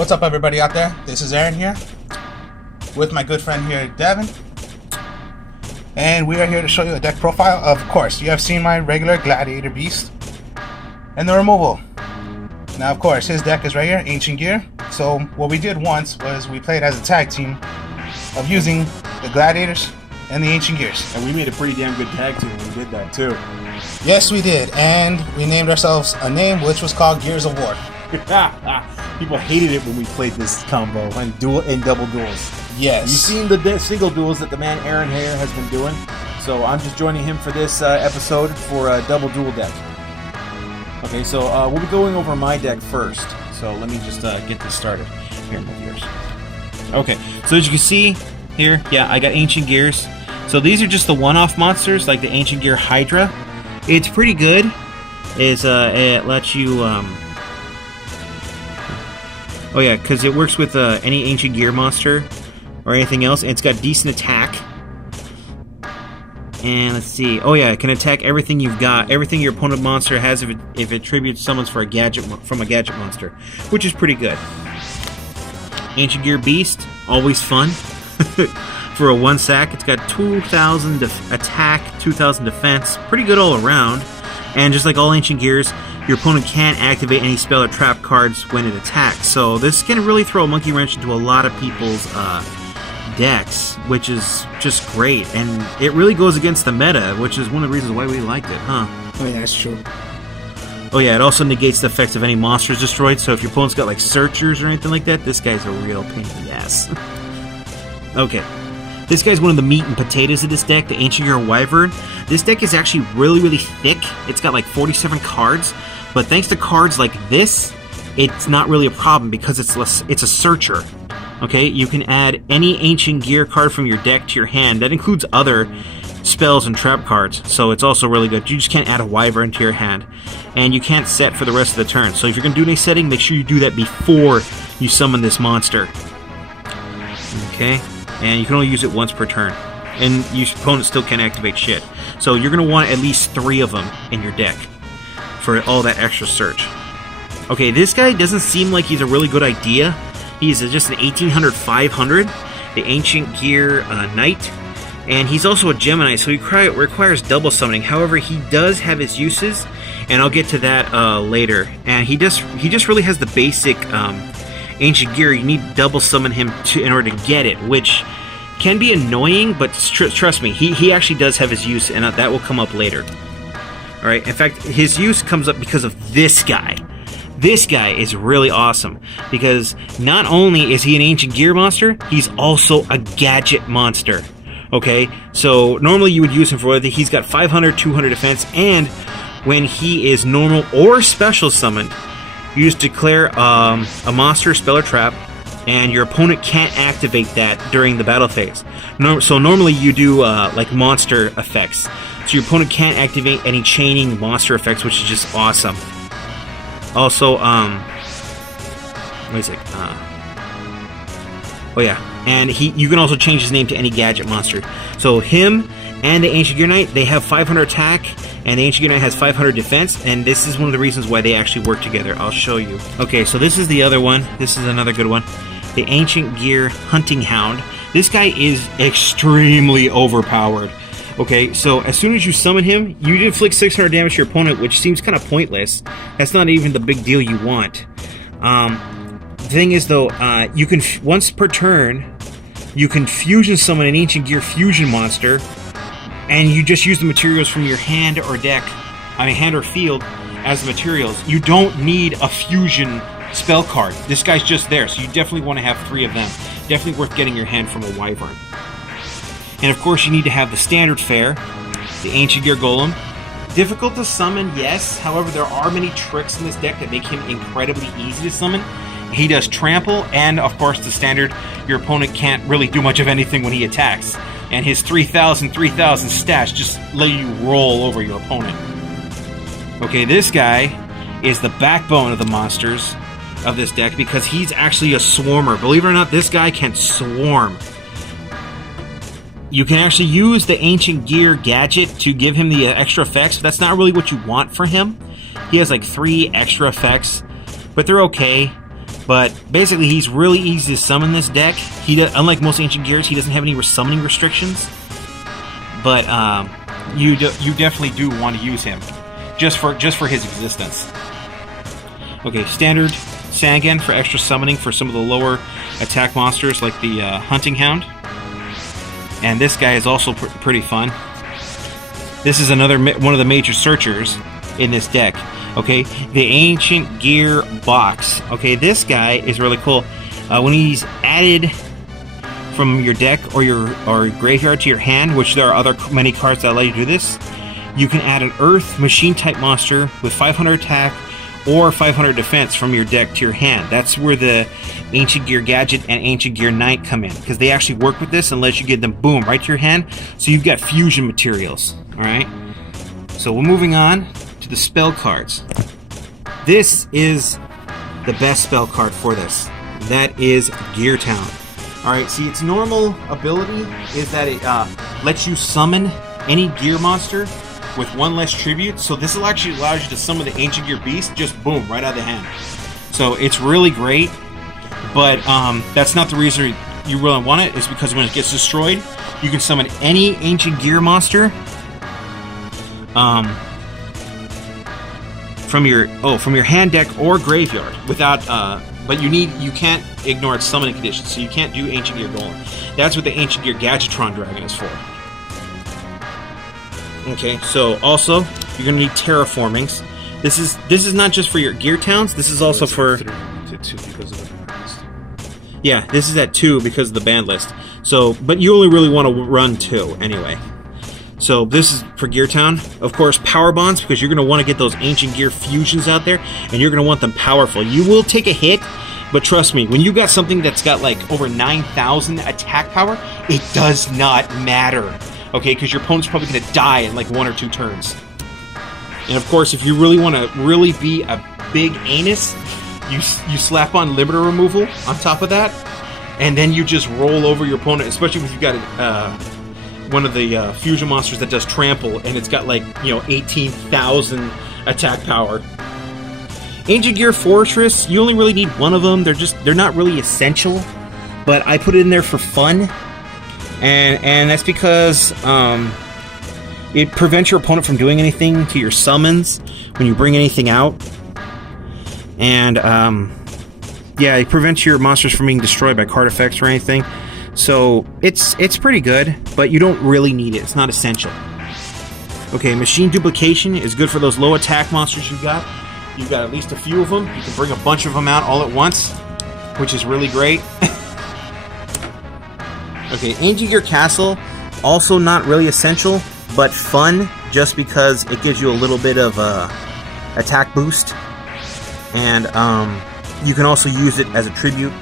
What's up, everybody out there? This is Aaron here with my good friend here, Devin, and we are here to show you a deck profile. Of course, you have seen my regular Gladiator Beast and the removal. Now, of course, his deck is right here, Ancient Gear. So what we did once was we played as a tag team of using the Gladiators and the Ancient Gears. And we made a pretty damn good tag team when we did that too. Yes, we did, and we named ourselves a name which was called Gears of War. People hated it when we played this combo and double duels. Yes. You've seen the single duels that the man Aaron here has been doing, so I'm just joining him for this episode for a double duel deck. Okay, so we'll be going over my deck first. So let me just get this started. Here, move yours. Okay, so as you can see here, yeah, I got Ancient Gears. So these are just the one-off monsters, like the Ancient Gear Hydra. It's pretty good. It lets you oh yeah, because it works with any Ancient Gear monster or anything else, and it's got decent attack. And let's see. Oh yeah, it can attack everything you've got, everything your opponent monster has if it tributes summons for a gadget from a gadget monster, which is pretty good. Ancient Gear Beast, always fun. For a 1-sack, it's got 2,000 attack, 2,000 defense, pretty good all around. And just like all Ancient Gears, your opponent can't activate any spell or trap cards when it attacks. So this can really throw a monkey wrench into a lot of people's decks, which is just great. And it really goes against the meta, which is one of the reasons why we liked it, huh? Oh yeah, that's true. Oh yeah, it also negates the effects of any monsters destroyed, so if your opponent's got like searchers or anything like that, this guy's a real pain in the ass. Okay. This guy's one of the meat and potatoes of this deck, the Ancient Gear Wyvern. This deck is actually really thick. It's got like 47 cards, but thanks to cards like this, it's not really a problem because it's a searcher. Okay, you can add any Ancient Gear card from your deck to your hand. That includes other spells and trap cards, so it's also really good. You just can't add a Wyvern to your hand, and you can't set for the rest of the turn. So if you're going to do any setting, make sure you do that before you summon this monster. Okay. And you can only use it once per turn. And your opponent still can't activate shit. So you're going to want at least 3 of them in your deck for all that extra search. Okay, this guy doesn't seem like he's a really good idea. He's just an 1800-500, the Ancient Gear Knight. And he's also a Gemini, so he requires double summoning. However, he does have his uses, and I'll get to that later. And he just really has the basic Ancient Gear. You need to double summon him in order to get it, which can be annoying, but trust me, he actually does have his use, and that will come up later. Alright, in fact, his use comes up because of this guy. This guy is really awesome, because not only is he an Ancient Gear monster, he's also a gadget monster. Okay, so normally you would use him for whether he's got 500, 200 defense, and when he is normal or special summoned, you just declare a monster, spell, or trap, and your opponent can't activate that during the battle phase. So normally you do like monster effects. So your opponent can't activate any chaining monster effects, which is just awesome. Also, wait a sec. Oh yeah, and you can also change his name to any gadget monster. So him and the Ancient Gear Knight, they have 500 attack, and the Ancient Gear Knight has 500 defense, and this is one of the reasons why they actually work together. I'll show you. Okay, so this is the other one. This is another good one. The Ancient Gear Hunting Hound. This guy is extremely overpowered. Okay, so as soon as you summon him, you inflict 600 damage to your opponent, which seems kind of pointless. That's not even the big deal you want. The thing is, though, you can once per turn, you can fusion summon an Ancient Gear fusion monster, and you just use the materials from your hand or deck, hand or field, as the materials. You don't need a fusion spell card. This guy's just there, so you definitely want to have 3 of them. Definitely worth getting your hand from a Wyvern. And of course, you need to have the standard fare, the Ancient Gear Golem. Difficult to summon, yes. However, there are many tricks in this deck that make him incredibly easy to summon. He does trample, and of course, the standard, your opponent can't really do much of anything when he attacks. And his 3,000 stats just let you roll over your opponent. Okay, this guy is the backbone of the monsters of this deck because he's actually a swarmer. Believe it or not, this guy can swarm. You can actually use the Ancient Gear gadget to give him the extra effects, but that's not really what you want for him. He has like 3 extra effects, but they're okay. But basically, he's really easy to summon this deck. Unlike most Ancient Gears, he doesn't have any summoning restrictions. But you definitely do want to use him just for his existence. Okay, standard Sangan for extra summoning for some of the lower attack monsters like the Hunting Hound. And this guy is also pretty fun. This is another one of the major searchers in this deck. Okay, the Ancient Gear box. Okay, this guy is really cool. When he's added from your deck or graveyard to your hand, which there are many cards that allow you to do this, you can add an Earth Machine type monster with 500 attack or 500 defense from your deck to your hand. That's where the Ancient Gear Gadget and Ancient Gear Knight come in, because they actually work with this and let you get them, boom, right to your hand. So you've got fusion materials. Alright? So we're moving on to the spell cards. This is the best spell card for this. That is Gear Town. Alright, see, its normal ability is that it lets you summon any gear monster with one less tribute. So this will actually allow you to summon the Ancient Gear Beast, just boom, right out of the hand. So it's really great, but that's not the reason you really want it, is because when it gets destroyed, you can summon any Ancient Gear monster from your hand deck or graveyard without but you can't ignore its summoning conditions, so you can't do Ancient Gear Golem. That's what the Ancient Gear Gadgetron Dragon is for. Okay, so also you're gonna need terraformings. This is not just for your gear towns. This is also for 3 to 2 because of the band list. Yeah, this is at 2 because of the band list. So, but you only really want to run 2 anyway. So this is for Gear Town. Of course, power bonds, because you're going to want to get those Ancient Gear fusions out there, and you're going to want them powerful. You will take a hit, but trust me, when you got something that's got like over 9,000 attack power, it does not matter. Okay, because your opponent's probably going to die in like 1 or 2 turns. And of course, if you really want to really be a big anus, you slap on limiter removal on top of that, and then you just roll over your opponent, especially if you've got one of the fusion monsters that does trample, and it's got like, 18,000 attack power. Ancient Gear Fortress, you only really need one of them. They're not really essential, but I put it in there for fun, and that's because it prevents your opponent from doing anything to your summons when you bring anything out. And, yeah, it prevents your monsters from being destroyed by card effects or anything. So, it's pretty good, but you don't really need it. It's not essential. Okay, Machine Duplication is good for those low attack monsters you've got. You've got at least a few of them. You can bring a bunch of them out all at once, which is really great. Okay, Ancient Gear Castle, also not really essential, but fun, just because it gives you a little bit of attack boost. And you can also use it as a tribute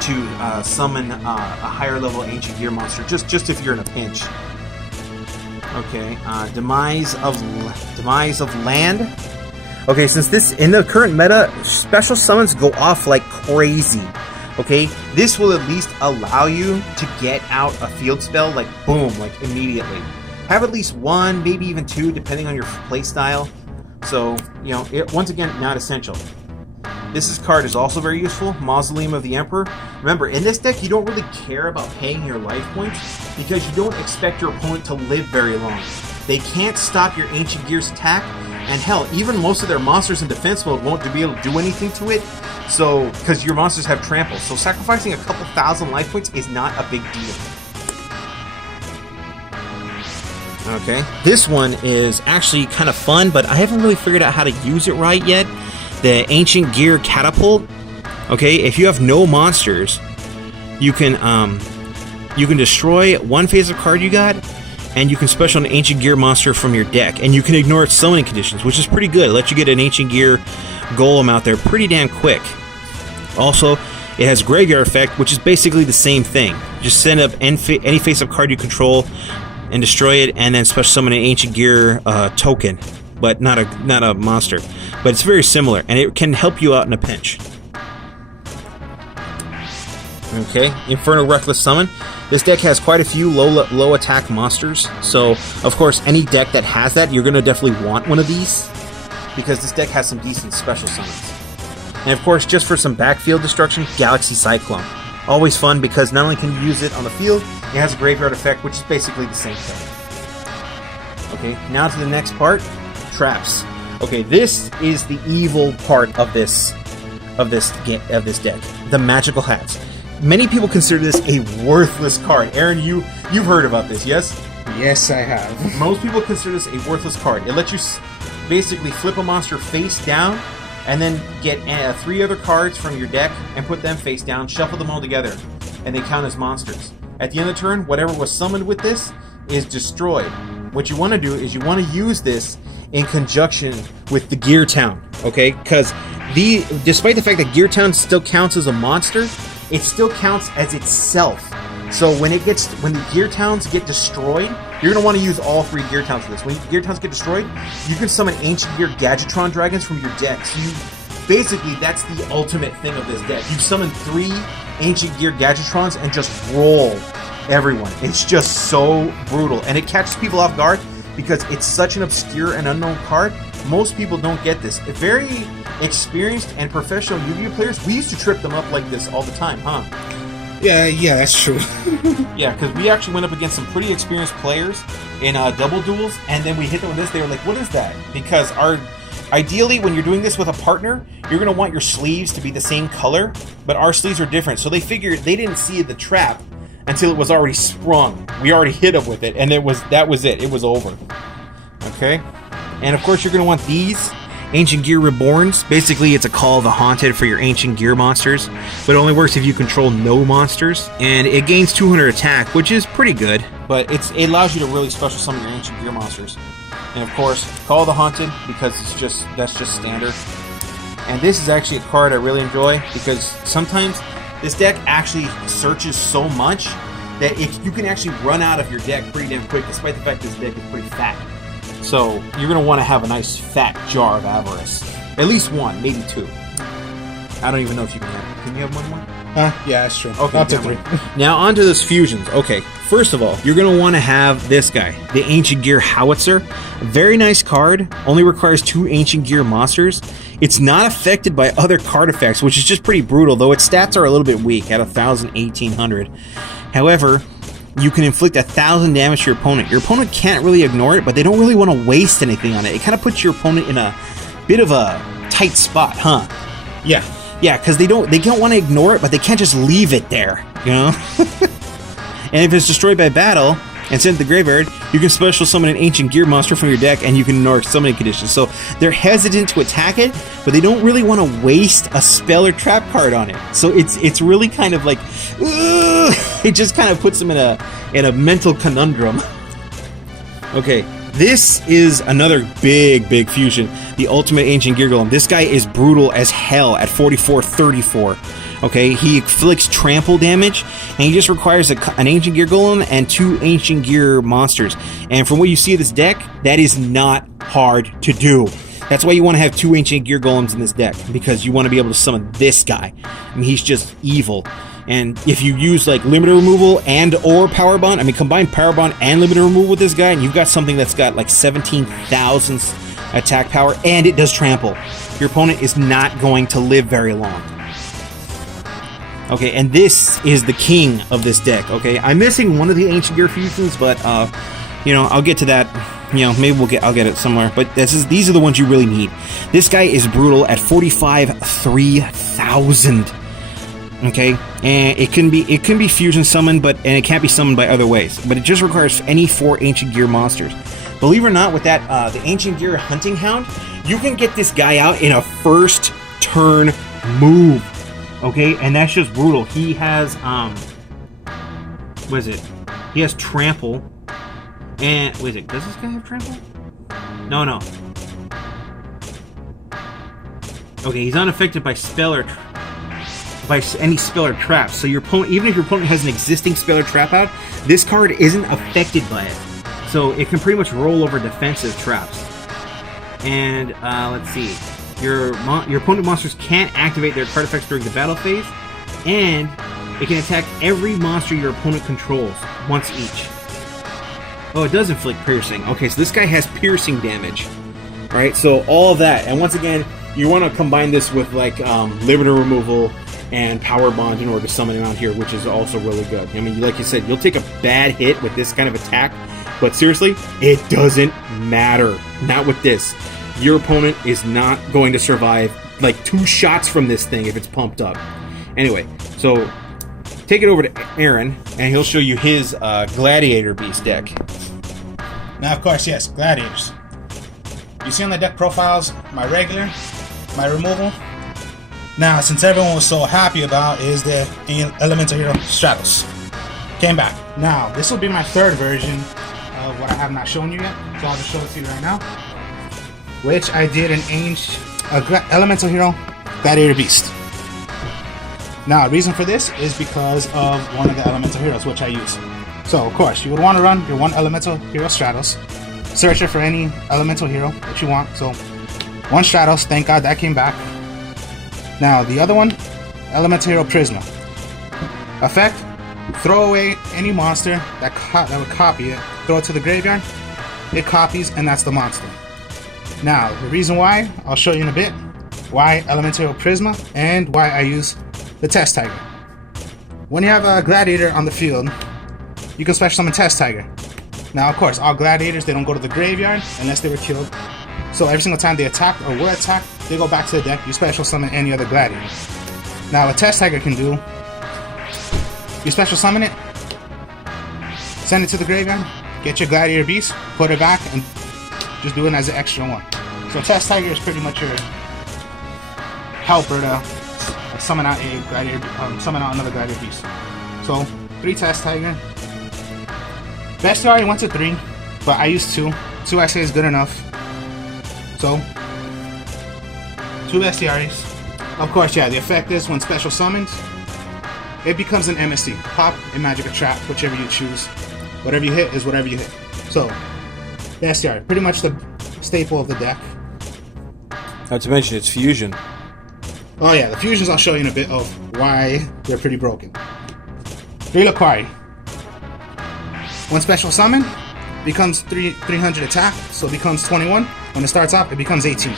to summon a higher level Ancient Gear monster, just if you're in a pinch. Okay, Demise of Land. Okay, since this in the current meta, special summons go off like crazy. Okay, this will at least allow you to get out a field spell like boom, like immediately. Have at least 1, maybe even 2, depending on your playstyle. So, once again, not essential. This card is also very useful, Mausoleum of the Emperor. Remember, in this deck, you don't really care about paying your life points because you don't expect your opponent to live very long. They can't stop your Ancient Gear's attack, and hell, even most of their monsters in defense mode won't be able to do anything to it, so because your monsters have trample. So sacrificing a couple thousand life points is not a big deal. Okay, this one is actually kind of fun, but I haven't really figured out how to use it right yet. The Ancient Gear Catapult. Okay, if you have no monsters, you can destroy one phase of card you got, and you can special an Ancient Gear monster from your deck, and you can ignore its summoning conditions, which is pretty good. It lets you get an Ancient Gear Golem out there pretty damn quick. Also, it has Graveyard Effect, which is basically the same thing. Just send up any face-up card you control and destroy it, and then special summon an Ancient Gear token, but not a monster. But it's very similar, and it can help you out in a pinch. Okay, Infernal Reckless Summon. This deck has quite a few low attack monsters, so of course any deck that has that, you're going to definitely want one of these, because this deck has some decent special summons. And of course, just for some backfield destruction, Galaxy Cyclone. Always fun because not only can you use it on the field, it has a graveyard effect, which is basically the same thing. Okay, now to the next part, traps. Okay, this is the evil part of this deck, the magical hats. Many people consider this a worthless card. Aaron, you've heard about this, yes? Yes, I have. Most people consider this a worthless card. It lets you basically flip a monster face down, and then get 3 other cards from your deck and put them face down, shuffle them all together, and they count as monsters. At the end of the turn, whatever was summoned with this is destroyed. What you want to do is you want to use this in conjunction with the Gear Town, okay? Because despite the fact that Gear Town still counts as a monster, it still counts as itself. So when the Gear Towns get destroyed, you're going to want to use all 3 Gear Towns for this. When Gear Towns get destroyed, you can summon Ancient Gear Gadgetron Dragons from your deck. So basically, that's the ultimate thing of this deck. You summon 3 Ancient Gear Gadgetrons and just roll everyone. It's just so brutal. And it catches people off guard because it's such an obscure and unknown card. Most people don't get this. Very experienced and professional Yu-Gi-Oh players, we used to trip them up like this all the time, huh? Yeah, that's true. Yeah, because we actually went up against some pretty experienced players in double duels, and then we hit them with this. They were like, what is that? Because ideally, when you're doing this with a partner, you're going to want your sleeves to be the same color, but our sleeves are different. So they figured they didn't see the trap until it was already sprung. We already hit them with it, and that was it. It was over. Okay? And of course, you're going to want these Ancient Gear Reborns. Basically, it's a Call of the Haunted for your Ancient Gear monsters, but it only works if you control no monsters, and it gains 200 attack, which is pretty good, but it allows you to really special summon your Ancient Gear monsters. And of course, Call of the Haunted, because that's just standard. And this is actually a card I really enjoy, because sometimes this deck actually searches so much that you can actually run out of your deck pretty damn quick, despite the fact this deck is pretty fat. So you're going to want to have a nice fat jar of Avarice. At least 1, maybe 2. I don't even know if you can have it. Can you have 1 more? Yeah, that's true. Okay, up to 3. Now on to those fusions. Okay, first of all, you're going to want to have this guy, the Ancient Gear Howitzer. Very nice card. Only requires 2 Ancient Gear monsters. It's not affected by other card effects, which is just pretty brutal, though its stats are a little bit weak at 1,000, 1,800. However, you can inflict 1,000 damage to your opponent. Your opponent can't really ignore it, but they don't really want to waste anything on it. It kind of puts your opponent in a bit of a tight spot, huh? Yeah. Yeah, because they don't want to ignore it, but they can't just leave it there, you know? And if it's destroyed by battle and sent to the graveyard, you can special summon an Ancient Gear monster from your deck, and you can ignore summoning conditions. So they're hesitant to attack it, but they don't really want to waste a spell or trap card on it. So it's really kind of like, it just kind of puts them in a mental conundrum. Okay, this is another big fusion. The Ultimate Ancient Gear Golem. This guy is brutal as hell at 4434. Okay, he inflicts trample damage, and he just requires an Ancient Gear Golem and 2 Ancient Gear monsters. And from what you see of this deck, that is not hard to do. That's why you want to have 2 Ancient Gear Golems in this deck, because you want to be able to summon this guy. I mean, he's just evil. And if you use like limiter removal and or power bond, I mean combine power bond and limiter removal with this guy, and you've got something that's got like 17,000 attack power, and it does trample. Your opponent is not going to live very long. Okay, and this is the king of this deck. Okay, I'm missing one of the Ancient Gear fusions, but you know, I'll get to that. You know, maybe I'll get it somewhere. But these are the ones you really need. This guy is brutal at 45,000. Okay, and it can be fusion summoned, and it can't be summoned by other ways. But it just requires any 4 Ancient Gear monsters. Believe it or not, with that the Ancient Gear Hunting Hound, you can get this guy out in a first turn move. Okay, and that's just brutal. He has what is it? He has trample. And what is it? Does this guy have trample? No. Okay, he's unaffected by spell or by any spell or trap. So your opponent, even if your opponent has an existing spell or trap out, this card isn't affected by it. So it can pretty much roll over defensive traps. And let's see, your opponent monsters can't activate their card effects during the battle phase, and it can attack every monster your opponent controls once each. Oh, it does inflict piercing. Okay, so this guy has piercing damage. Alright, so all of that. And once again, You want to combine this with like limiter removal and power bond in order to summon him out here, which is also really good. I mean, like you said, you'll take a bad hit with this kind of attack, but seriously, it doesn't matter. Not with this. Your opponent is not going to survive like 2 shots from this thing if it's pumped up. Anyway, so take it over to Aaron, and he'll show you his Gladiator Beast deck. Now, of course, yes, gladiators. You see on the deck profiles, my regular, my removal. Now, since everyone was so happy about is the Elemental Hero Stratos. Came back. Now, this will be my 3rd version of what I have not shown you yet, so I'll just show it to you right now. Which I did an Elemental Hero Gladiator Beast. Now, the reason for this is because of one of the Elemental Heroes, which I use. So, of course, you would want to run your 1 Elemental Hero Stratos, search it for any Elemental Hero that you want. So, 1 Stratos, thank God that came back. Now, the other one, Elemental Hero Prisma. Effect, throw away any monster that would copy it, throw it to the graveyard, it copies, and that's the monster. Now, the reason why, I'll show you in a bit, why Elemental Hero Prisma, and why I use the Test Tiger. When you have a Gladiator on the field, you can special summon Test Tiger. Now, of course, all Gladiators, they don't go to the graveyard unless they were killed. So every single time they attack or were attacked, they go back to the deck, you special summon any other Gladiator. Now, what Test Tiger can do, you special summon it, send it to the graveyard, get your Gladiator Beast, put it back, and just do it as an extra 1. So Test Tiger is pretty much your helper to summon out a Gladiator, summon out another Gladiator Beast. So 3 Test Tiger. Bestiary went to 3, but I used 2. 2 I say is good enough. So 2 Bestiaries. Of course, yeah, the effect is when special summons, it becomes an MST. Pop a magic or trap, whichever you choose. Whatever you hit is whatever you hit. So Bestiary, pretty much the staple of the deck. Not to mention its fusion. Oh yeah, the fusions I'll show you in a bit of why they're pretty broken. 3 Laquari. When special summon, becomes 300 attack, so it becomes 21. When it starts off, it becomes 18.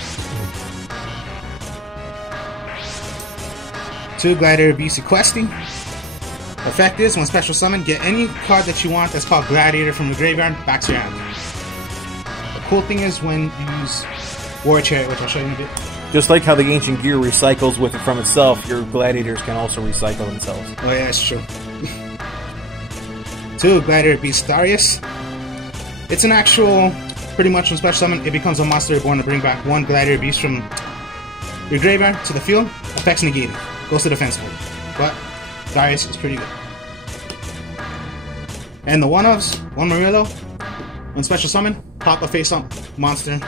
2 Gladiator Beast Equesti. Effect is, when special summon, get any card that you want that's called Gladiator from the graveyard back to your hand. The cool thing is when you use War Chariot, which I'll show you in a bit. Just like how the Ancient Gear recycles with it from itself, your Gladiators can also recycle themselves. Oh yeah, that's true. 2 Gladiator Beast Darius. It's an actual, pretty much when special summon, it becomes a monster born to bring back 1 Gladiator Beast from your graveyard to the field. Effects negated. Goes to defense mode. But Darius is pretty good. And the 1-ofs, 1 Murillo, when special summon, pop a face-up monster.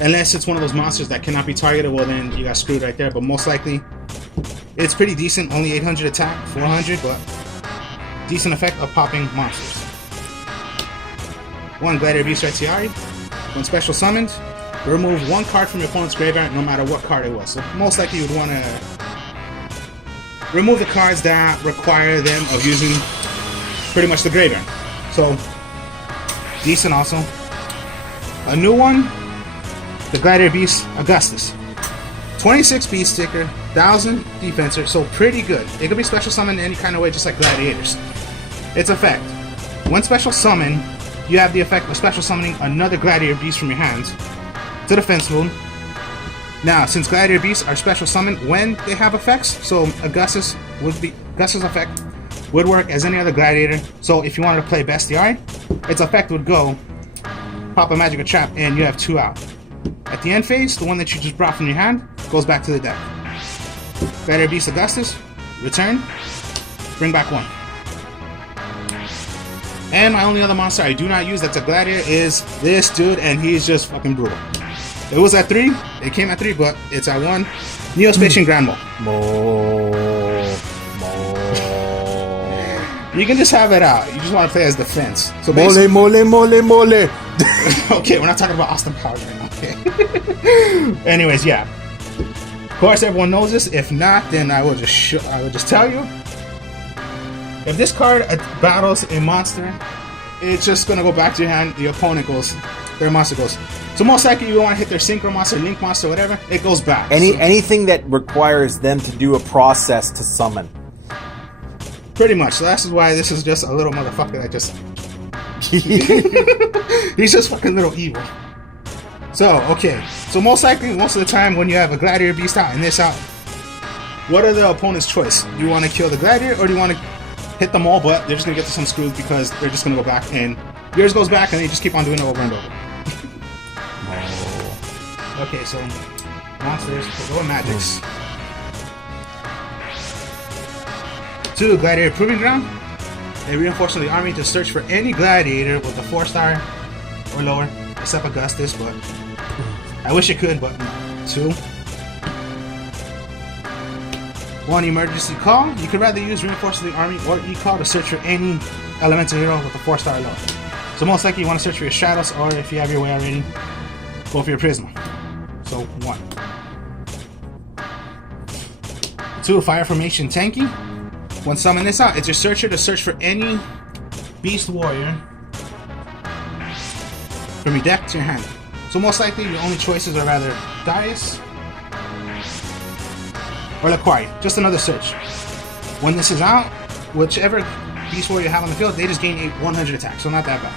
Unless it's one of those monsters that cannot be targeted, well then you got screwed right there. But most likely, it's pretty decent. Only 800 attack, 400, but decent effect of popping monsters. 1 Gladiator Beast Retiari. When special summoned, remove 1 card from your opponent's graveyard, no matter what card it was. So most likely you would want to remove the cards that require them of using pretty much the graveyard. So decent also. A new one, the Gladiator Beast Augustus. 26 beast sticker, 1000 defensor, so pretty good. It could be special summoned in any kind of way, just like Gladiators. Its effect: when special summon, you have the effect of special summoning another Gladiator Beast from your hands to defense mode. Now, since Gladiator Beasts are special summoned when they have effects, so Augustus effect would work as any other Gladiator. So if you wanted to play Bestiary, its effect would go pop a magic or trap, and you have 2 out. At the end phase, the one that you just brought from your hand goes back to the deck. Gladiator Beast Augustus, return, bring back 1. And my only other monster I do not use that's a Gladiator is this dude, and he's just fucking brutal. It was at 3, it came at 3, but it's at 1. Neospatian Grand Mole. You can just have it out. You just want to play as defense. So mole. Okay, we're not talking about Austin Powers right now. Okay. Anyways, yeah. Of course, everyone knows this. If not, then I will just tell you. If this card battles a monster, it's just gonna go back to your hand. The opponent goes their monster goes. So most likely you want to hit their Synchro monster, Link monster, whatever, it goes back. Anything that requires them to do a process to summon. Pretty much. So that's why this is just a little motherfucker that just... He's just fucking little evil. So, okay. So most likely, most of the time when you have a Gladiator Beast out and this out, what are the opponent's choice? Do you want to kill the Gladiator or do you want to hit them all, but they're just going to get to some screws because they're just going to go back and yours goes back and they just keep on doing it over and over. Okay, so monsters, we'll go with magics. 2, Gladiator Proving Ground. A reinforcement of the army to search for any gladiator with a 4-star or lower, except Augustus, but I wish it could, but no. 2. 1 emergency call. You could rather use reinforcement of the army or e-call to search for any elemental hero with a 4-star or lower. So most likely you want to search for your Stratos, or if you have your way already, go for your Prisma. So 1. 2, Fire Formation Tanky. When summon this out, it's your searcher to search for any Beast Warrior from your deck to your hand. So most likely your only choices are either Darius or Laquari. Just another search. When this is out, whichever Beast Warrior you have on the field, they just gain a 100 attack, so not that bad.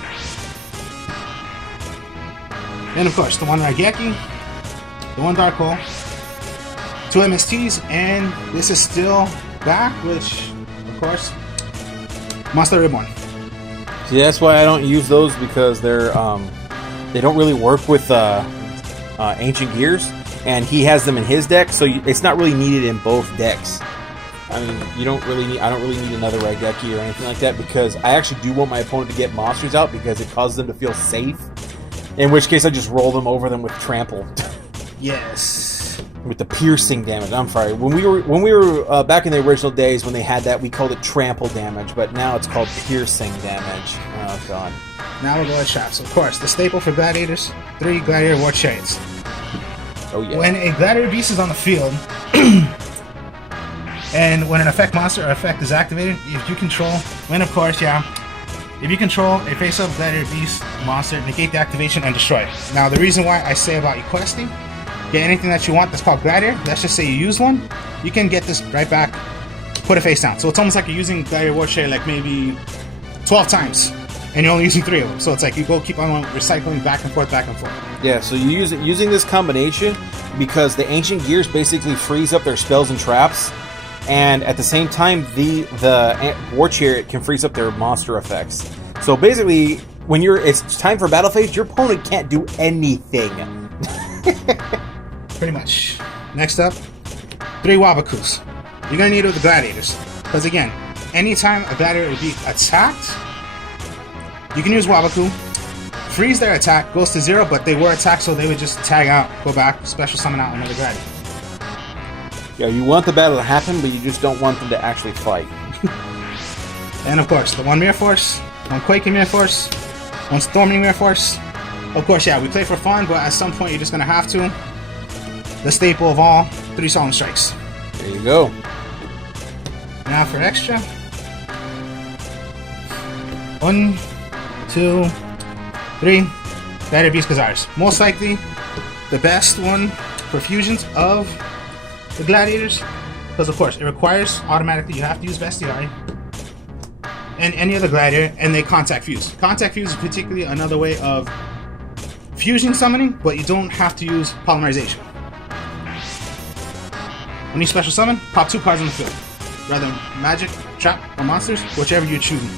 And of course, the 1 Raigeki, the 1 Dark Hole, 2 MSTs, and this is still back, which, of course, Monster Reborn. See, that's why I don't use those, because they're they don't really work with Ancient Gears, and he has them in his deck, so it's not really needed in both decks. I mean, I don't really need another Raigeki or anything like that, because I actually do want my opponent to get monsters out because it causes them to feel safe. In which case, I just roll them over them with Trample. Yes. With the piercing damage. I'm sorry. When we were back in the original days when they had that, we called it trample damage, but now it's called piercing damage. Oh god. Now we'll go with traps. Of course, the staple for gladiators: 3 Gladiator War Chariots. Oh yeah. When a Gladiator Beast is on the field, and when an effect monster or effect is activated, if you control, if you control a face-up Gladiator Beast monster, negate the activation and destroy it. Now, the reason why I say about questing, get anything that you want that's called Gladiator, let's just say you use one, you can get this right back, put it face down. So it's almost like you're using Gladiator War Chariot like maybe 12 times, and you're only using 3 of them. So it's like you keep on recycling back and forth, back and forth. Yeah, so you using this combination because the Ancient Gears basically freeze up their spells and traps, and at the same time, the War Chariot can freeze up their monster effects. So basically, when it's time for battle phase, your opponent can't do anything. Pretty much. Next up, 3 Wabakus. You're gonna need it with the Gladiators, because again, anytime a Gladiator will be attacked, you can use Wabaku. Freeze their attack, goes to 0, but they were attacked, so they would just tag out, go back, special summon out another Gladiator. Yeah, you want the battle to happen, but you just don't want them to actually fight. And of course, the 1 Mirror Force, 1 Quaking Mirror Force, 1 Storming Mirror Force. Of course, yeah, we play for fun, but at some point you're just gonna have to. The staple of all, 3 Solemn Strikes. There you go. Now for extra. 1, 2, 3. Gladiator Beast Khazars. Most likely, the best one for fusions of the Gladiators, because of course it requires automatically you have to use Bestiari and any other Gladiator, and they contact fuse. Contact fuse is particularly another way of fusion summoning, but you don't have to use polymerization. When you special summon, pop 2 cards on the field, rather magic, trap, or monsters, whichever you're choosing.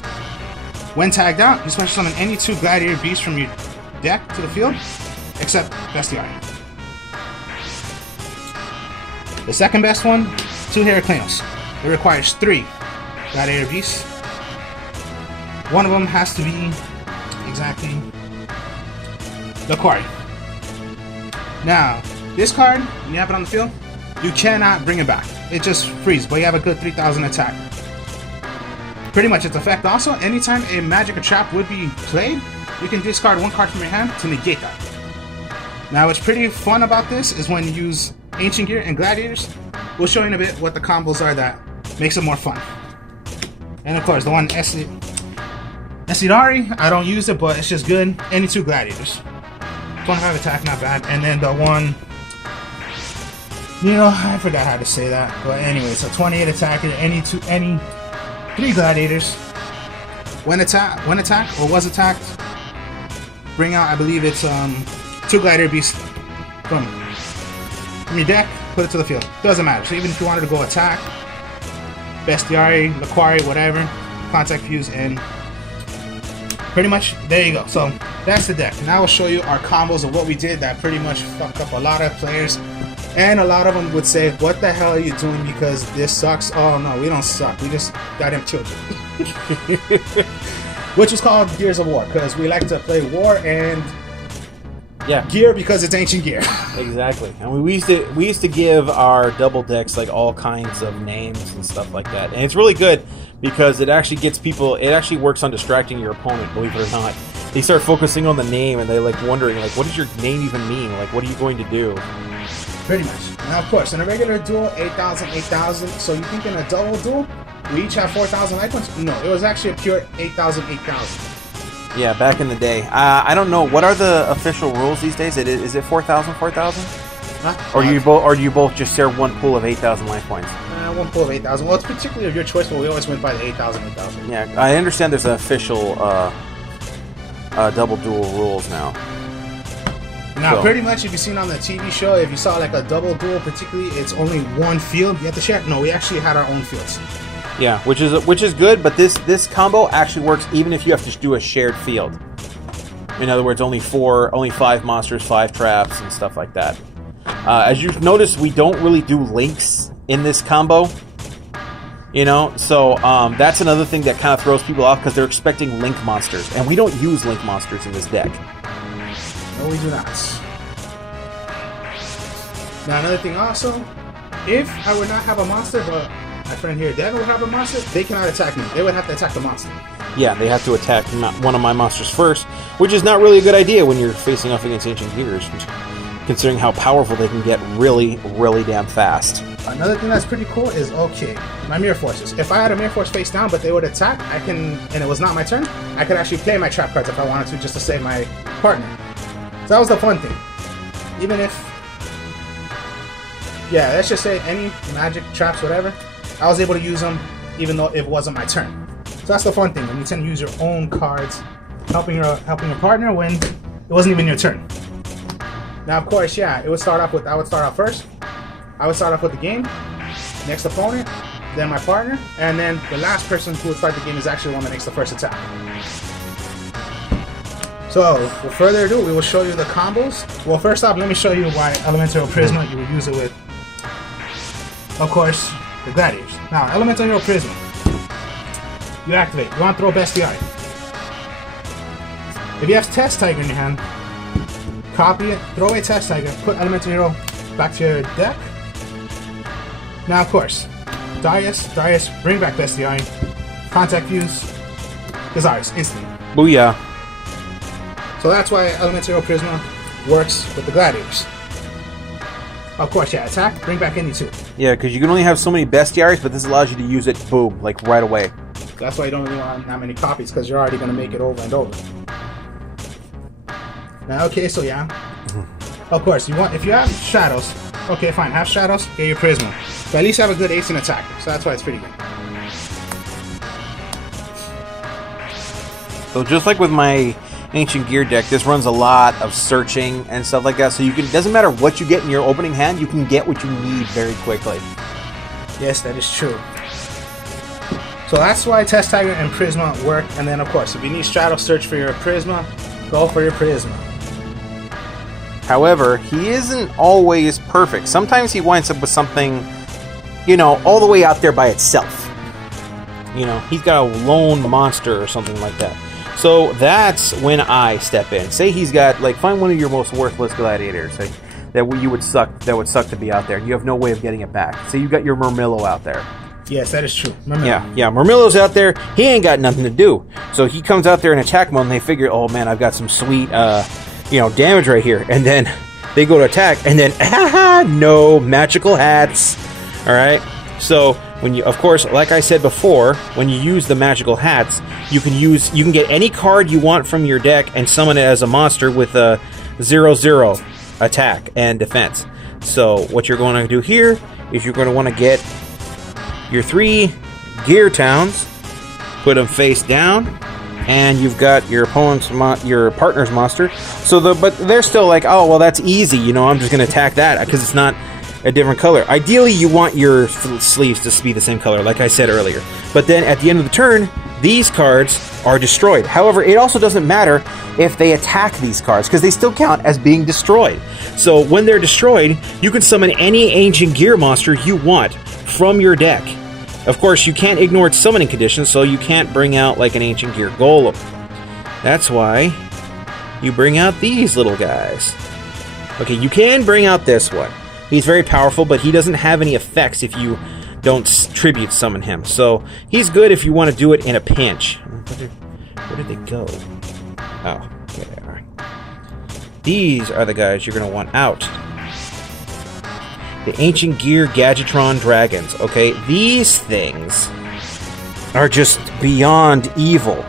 When tagged out, you special summon any 2 Gladiator beasts from your deck to the field, except Bestiari. The second best one, 2 Heraclenos. It requires 3 Gladiator beasts. One of them has to be exactly the Quarry. Now, this card, when you have it on the field, you cannot bring it back. It just freezes, but you have a good 3,000 attack. Pretty much its effect also, anytime a magic or trap would be played, you can discard 1 card from your hand to negate that. Now, what's pretty fun about this is when you use Ancient Gear and Gladiators, we'll show you in a bit what the combos are that makes it more fun. And of course, the one Esidari, I don't use it, but it's just good. Any 2 Gladiators. 25 attack, not bad. And then the one, you know, I forgot how to say that. But anyway, so 28 attack. Any 3 gladiators. When attacked or was attacked, bring out, I believe it's 2 gladiator beasts from your deck. Put it to the field. Doesn't matter. So even if you wanted to go attack, Bestiari, Laquari, whatever, contact fuse, and pretty much there you go. So that's the deck. Now I'll show you our combos of what we did that pretty much fucked up a lot of players, and a lot of them would say, "What the hell are you doing? Because this sucks." Oh no, we don't suck. We just goddamn children. Which is called Gears of War, because we like to play war and gear because it's ancient gear. Exactly. And we used to give our double decks like all kinds of names and stuff like that. And it's really good because it actually gets people, it actually works on distracting your opponent, believe it or not. They start focusing on the name and they like wondering like, what does your name even mean? Like, what are you going to do? Pretty much. Now of course, in a regular duel, 8,000, 8,000. So you think in a double duel, we each have 4,000 life points? No, it was actually a pure 8,000, 8,000. Yeah, back in the day. I don't know. What are the official rules these days? Is it 4,000, 4,000? Huh? Or do you both just share one pool of 8,000 life points? One pool of 8,000. Well, it's particularly of your choice, but we always went by the 8,000, 8,000. Yeah, I understand there's an official double duel rules now. Now, So- pretty much, if you've seen on the TV show, if you saw like a double duel, particularly, it's only one field you have to share. No, we actually had our own fields. Yeah, which is good, but this combo actually works even if you have to do a shared field. In other words, only 5 monsters, 5 traps, and stuff like that. As you've noticed, we don't really do links in this combo. You know, so that's another thing that kind of throws people off because they're expecting link monsters, and we don't use link monsters in this deck. No, we do not. Now, another thing also, if I would not have a monster, but my friend here, Devin, would have a monster, they cannot attack me. They would have to attack the monster. Yeah, they have to attack one of my monsters first, which is not really a good idea when you're facing off against Ancient Gears, considering how powerful they can get really, really damn fast. Another thing that's pretty cool is, okay, my Mirror Forces. If I had a Mirror Force face down, but they would attack, and it was not my turn, I could actually play my trap cards if I wanted to, just to save my partner. So that was the fun thing. Even if, yeah, let's just say any magic, traps, whatever, I was able to use them even though it wasn't my turn. So that's the fun thing, when you tend to use your own cards, helping your partner when it wasn't even your turn. Now, of course, yeah, I would start off first. I would start off with the game, next opponent, then my partner, and then the last person who would start the game is actually the one that makes the first attack. So, without further ado, we will show you the combos. Well, first off, let me show you why Elemental Prisma you would use it with, of course, the Gladiators. Now, Elemental Hero Prisma. You activate. You want to throw Bestiari. If you have Test Tiger in your hand, copy it, throw away Test Tiger, put Elemental Hero back to your deck. Now, of course, Darius, bring back Bestiari. Contact Fuse is ours, instantly. Booyah. So that's why Elemental Hero Prisma works with the Gladiators. Of course, yeah, attack, bring back any 2. Yeah, because you can only have so many bestiaries, but this allows you to use it, boom, like right away. That's why you don't really want that many copies, because you're already going to make it over and over. Now, okay, so yeah. Of course, if you have Shadows, okay, fine, have Shadows, get your Prisma. But at least have a good ace and attacker, so that's why it's pretty good. So just like with my Ancient Gear deck, this runs a lot of searching and stuff like that, so you can, it doesn't matter what you get in your opening hand, you can get what you need very quickly. Yes, that is true. So that's why Test Tiger and Prisma work, and then of course, if you need Shadow, search for your Prisma, go for your Prisma. However, he isn't always perfect. Sometimes he winds up with something, you know, all the way out there by itself. You know, he's got a lone monster or something like that. So that's when I step in. Say he's got, like, find one of your most worthless gladiators, like, that would suck to be out there. You have no way of getting it back. Say you got your Murmillo out there. Yes, that is true. Murmillo. Yeah, Murmillo's out there. He ain't got nothing to do. So he comes out there in attack mode, and they figure, oh man, I've got some sweet, damage right here. And then they go to attack, and then, no magical hats. All right. So when you, of course, like I said before, when you use the magical hats, you can get any card you want from your deck and summon it as a monster with the 0-0 attack and defense. So what you're going to do here is you're going to want to get your 3 gear towns, put them face down, and you've got your your partner's monster. But they're still like, oh well, that's easy. You know, I'm just going to attack that because it's not a different color. Ideally, you want your sleeves to be the same color, like I said earlier. But then at the end of the turn, these cards are destroyed. However, it also doesn't matter if they attack these cards, because they still count as being destroyed. So when they're destroyed, you can summon any Ancient Gear monster you want from your deck. Of course, you can't ignore its summoning conditions, so you can't bring out like an Ancient Gear Golem. That's why you bring out these little guys. Okay, you can bring out this one. He's very powerful, but he doesn't have any effects if you don't tribute summon him. So he's good if you want to do it in a pinch. Where did they go? Oh, here they are. These are the guys you're going to want out. The Ancient Gear Gadgetron Dragons. Okay, these things are just beyond evil.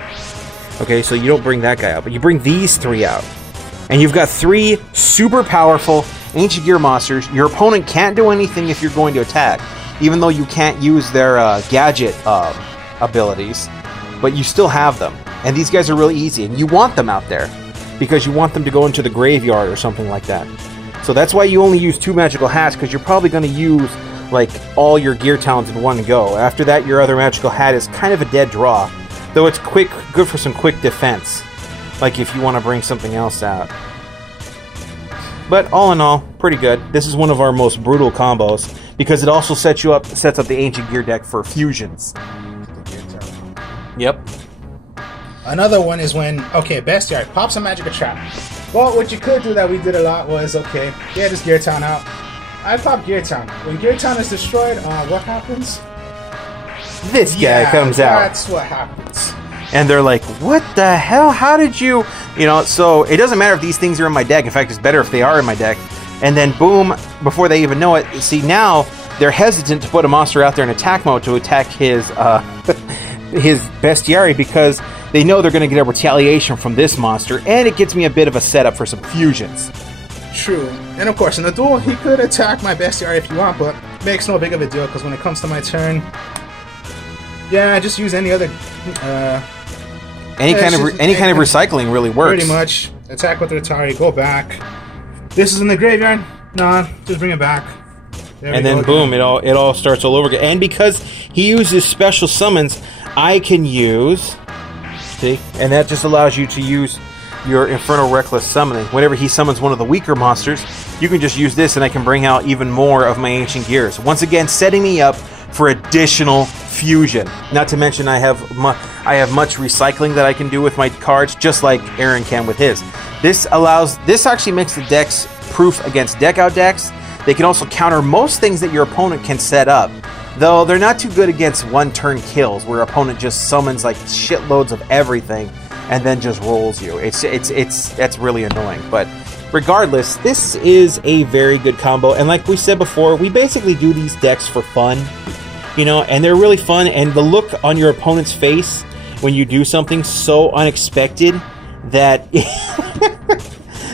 Okay, so you don't bring that guy out, but you bring these 3 out. And you've got 3 super powerful Ancient Gear monsters. Your opponent can't do anything if you're going to attack, even though you can't use their gadget abilities, but you still have them. And these guys are really easy, and you want them out there because you want them to go into the graveyard or something like that. So that's why you only use 2 magical hats, because you're probably going to use like all your gear talents in one go. After that, your other magical hat is kind of a dead draw, though it's good for some quick defense, like if you want to bring something else out. But all in all, pretty good. This is one of our most brutal combos because it also sets up the Ancient Gear deck for fusions. Yep. Another one is when, okay, Bestiary pops a Magic Trap. Well, what you could do that we did a lot was, okay, get this Gear Town out. I pop Gear Town. When Gear Town is destroyed, what happens? This guy comes out. That's what happens. And they're like, what the hell? How did you... You know, so it doesn't matter if these things are in my deck. In fact, it's better if they are in my deck. And then, boom, before they even know it, see, now they're hesitant to put a monster out there in attack mode to attack his his Bestiary because they know they're going to get a retaliation from this monster, and it gets me a bit of a setup for some fusions. True. And of course, in the duel, he could attack my Bestiary if you want, but makes no big of a deal because when it comes to my turn, yeah, just use any other... Any kind of recycling really works. Pretty much. Attack with Atari, go back. This is in the graveyard. Nah, just bring it back. And then boom, it all starts all over again. And because he uses special summons, I can use... See? And that just allows you to use your Infernal Reckless summoning. Whenever he summons one of the weaker monsters, you can just use this and I can bring out even more of my Ancient Gears. Once again, setting me up for additional fusion. Not to mention I have much recycling that I can do with my cards, just like Aaron can with his. This actually makes the decks proof against deck out decks. They can also counter most things that your opponent can set up, though they're not too good against one-turn kills, where your opponent just summons like shitloads of everything and then just rolls you. That's really annoying. But regardless, this is a very good combo, and like we said before, we basically do these decks for fun. You know, and they're really fun, and the look on your opponent's face when you do something so unexpected that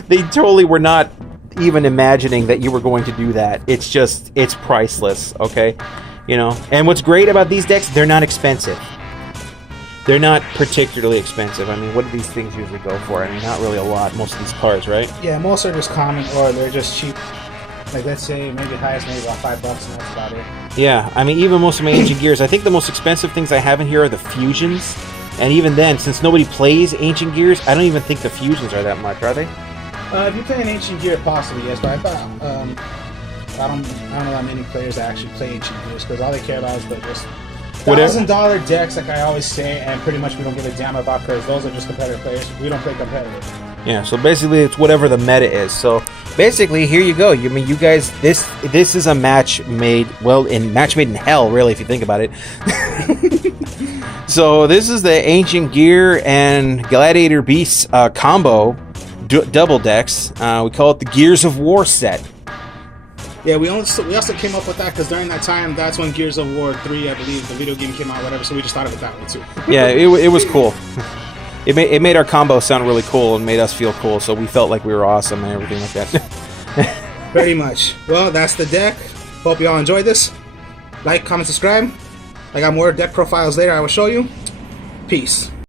they totally were not even imagining that you were going to do that. It's priceless, okay? You know, and what's great about these decks, they're not expensive. They're not particularly expensive. I mean, what do these things usually go for? I mean, not really a lot, most of these cards, right? Yeah, most are just common, or they're just cheap. Like, let's say, maybe highest, maybe about $5, and that's about it. Yeah, I mean, even most of my Ancient Gears, I think the most expensive things I have in here are the fusions. And even then, since nobody plays Ancient Gears, I don't even think the fusions are that much, are they? If you play an Ancient Gear, possibly, yes, but I don't know that many players that actually play Ancient Gears, because all they care about is just $1,000 decks, like I always say, and pretty much we don't give a damn about, because those are just competitive players. We don't play competitive. Yeah, so basically it's whatever the meta is. So basically, here you go. I mean, you guys, this is a match made, well, match made in hell, really, if you think about it. So this is the Ancient Gear and Gladiator Beasts combo double decks. We call it the Gears of War set. Yeah, we also came up with that because during that time, that's when Gears of War 3, I believe, the video game came out, whatever. So we just started with that one too. Yeah, it was cool. it made our combo sound really cool and made us feel cool. So we felt like we were awesome and everything like that. Pretty much. Well, that's the deck. Hope you all enjoyed this. Like, comment, subscribe. I got more deck profiles later I will show you. Peace.